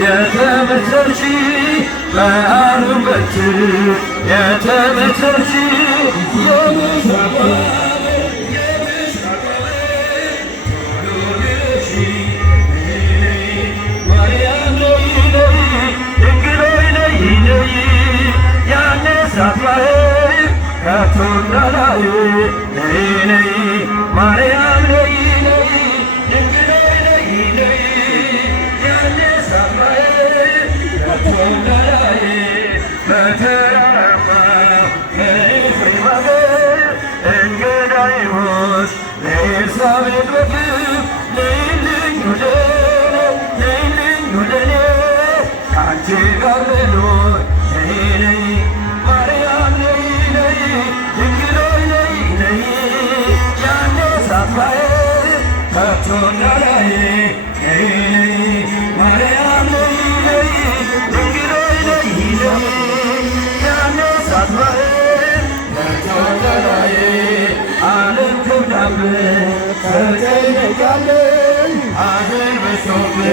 የተመሰልሽ በአሩን በትር የተመሰልሽ ማርያም ነይ ነይ ድንግል ነይ ነይ ያነሳ በተራራማ በኤፍሬም አገር እንግዳይሞሽ ለኤልሳቤጥ በግብ ነይልኝ ወደኔ ከአንቺ ጋር ልኖር ነይ ነይ ማርያም ነይ ነይ ድንግል ነይ ነይ ያነሳትባዬ ከቶ እንዳላይ ነይ ነይ ማርያም ነይ ነይ ድንግል ነይ ነይ ያነሳትባዬ ከቶ እንዳላይ ዓለም ክብዳብ ተጨነቃለች